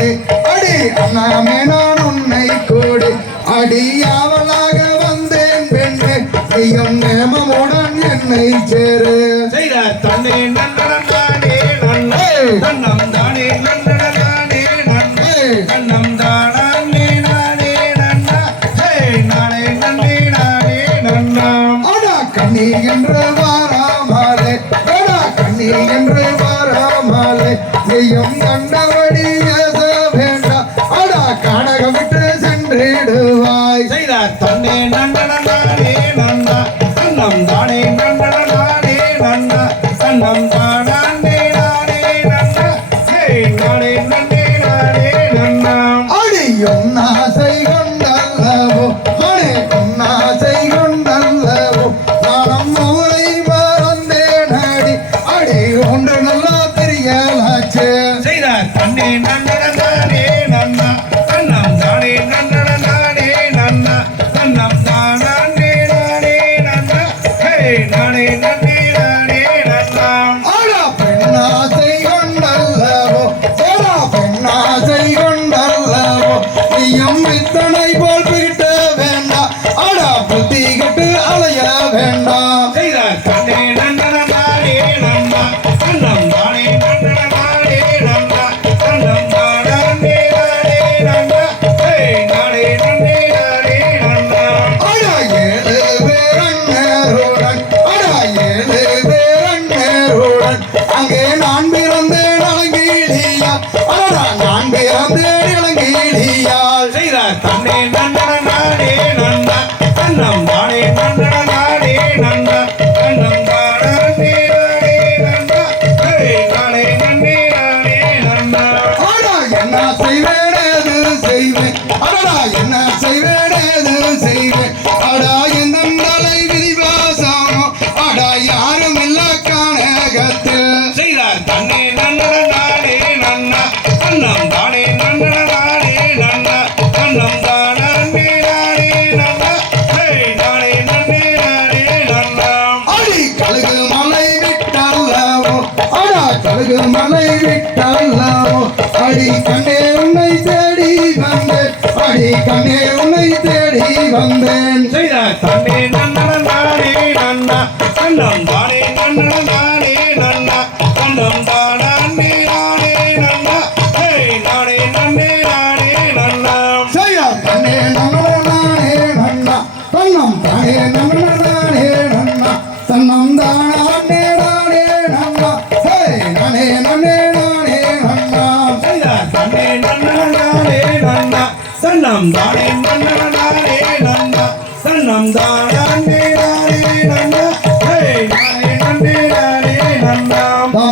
கோடு அடி அண்ணாமே நான் உன்னை கோடு அடியாவலாக வந்தேன் பெண்ணே ஐயம் நேமமுடன் என்னை சேரு செய்த தன்னே நன்னே நன்னே தன்னம் தானே நன்னே நன்னே தன்னம் தானே நானே நன்னா ஹே நானே நன்னே நானே நன்னாம் அடா கண்ணி என்று வாராமலே அடா கண்ணி என்று வாராமலே ஐயம் கண்டபடி பேச வேண்டாம் அடா காடகம் விட்டு சென்றிடுவாய் செய்த தன்னே நன்னே நன்னா தன்னம் தானே நன்னே நன்னா தன்னம் தானே நானே நன்னா ஹே நானே நன்னே நானே நன்னாம் அடியும் ஆசை கொண்டல்லவோ அடே ஆசை கொண்டல்லவோ நானும் ஊரை மறந்தேன் அடி அடி ஒன்று நல்லா தெரியலாச்சு செய்த தன்னே நன்னே நன்னா தன்னம் தானே நன்னே நன்னா தன்னம் தானே நானே நன்னா ஹே நானே நன்னே நானே நன்னாம் அடா பெண்ணாசை கொண்டல்லவோ அடா பெண்ணாசை கொண்டல்லவோ நீயும் இத்தனை போல் பிட்ட வேண்டாம் அடா புத்தி கட்டு அலைய வேண்டாம் செய்த தன்னே நன்னே நன்னா தன்னம் தானே நன்னே நன்னா தன்னம் தானே நானே நன்னா ஹே நானே நன்னே நானே நன்னாம் அடா ஏழு பேரங்கருடன் அடா ஏழு பேரங்கருடன் அங்கே நான் பிறந்தேன் அலங்கீழியா அடடா நான் பிறந்தேன் இளங்கீழியால் செய்த தன்னே நன்னே நன்னா தன்னம் தானே நன்னே நன்னா தன்னம் தானே நானே நன்னா ஹே நானே நன்னே நானே நன்னா அடா என்ன செய்வேனது செய்வேன் அடடா என்ன செய்வேனது செய்வேன் அடா எந்த தலை விதிவாசமோ அடா யாரும் இல்ல காணகத்தில் செய்த தன்னே நன்னே நன்னா தன்னம் தானே நன்னே நன்னா தன்னம் தானே நானே நன்னா ஹே நானே நன்னே நானே நன்னாம் அடி கழுகு மலை விட்டல்லவோ அடா கழுகு மலை விட்டல்லவோ அடி கண்ணே உன்னை தேடி வந்தேன் அடி கண்ணே உன்னை தேடி வந்தேன் செய்த தன்னே நன்னே நன்னா தன்னம் தானே நன்னே நன்னா தன்னம் தானே நானே நன்னா ஹே நானே நன்னே நானே நன்னாம் செய்யா கண்ணே நானே நன்னா தன்னம் தானே நானே நன்னா தன்னம் தானே நானே நன்னா ஹே நானே நானே நன்னா செய்த தன்னே நன்னே நன்னா தன்னம் தானே நன்னே நன்னா தன்னம் தானே